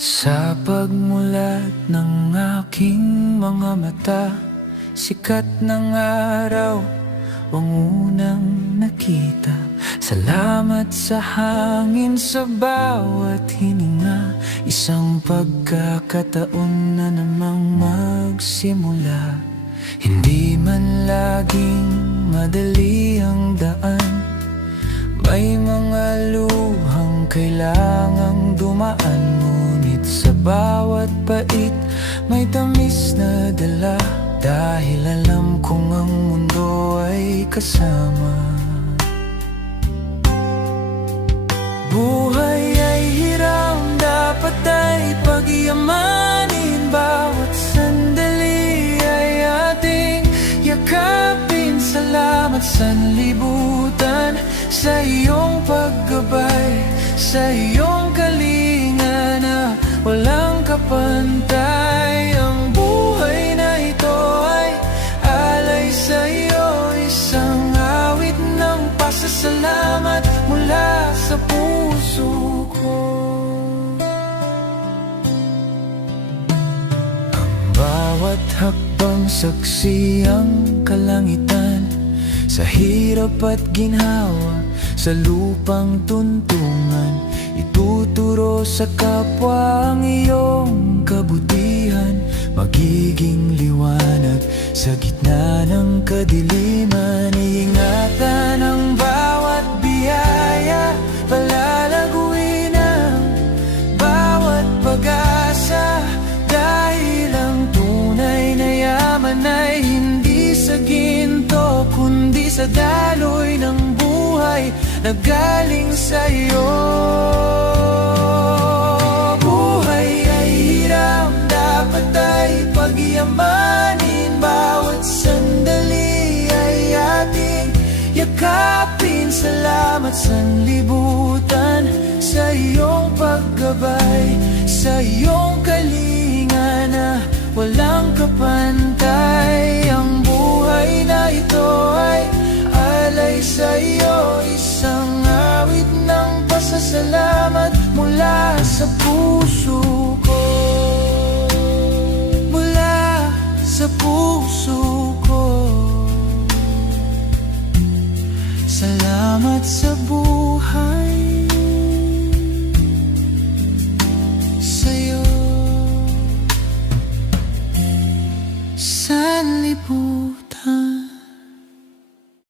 Sa pagmulat ng aking mga mata, sikat ng araw ang unang nakita. Salamat sa hangin, sa bawat hininga, isang pagkakataon na namang magsimula. Hindi man laging madali ang daan, may mga luhang kailangang dumaan. Ngunit sa bawat pait may tamis na dala, dahil alam kong ang mundo ay kasama. Buhay ay hiram, dapat ay pagyamanin. Bawat sandali ay ating yakapin. Salamat sanlibutan sa iyong paggabay, sa iyong kalinga na walang kapantay. Ang buhay na ito ay alay sa iyo, isang awit ng pasasalamat mula sa puso ko. Ang bawat hakbang saksi ang kalangitan, sa hirap at ginhawa, sa lupang tuntungan. Ituturo sa kapwa ang iyong kabutihan, magiging liwanag sa gitna ng kadiliman. Iingatan ang bawat biyaya, palalaguin ang bawat pag-asa, dahil ang tunay na yaman ay hindi sa ginto, kundi sa daloy ng buhay na galing sa iyo. Buhay ay hiram, dapat ay pagyamanin. Bawat sandali ay ating yakapin. Salamat sanlibutan sa iyong paggabay, sa iyong kalinga na walang kapantay. Ang buhay na ito ay alay sa iyo, isang awit ng pasasalamat mula sa puso ko. Mula sa puso ko. Salamat sa buhay, sa'yo, sanlibutan.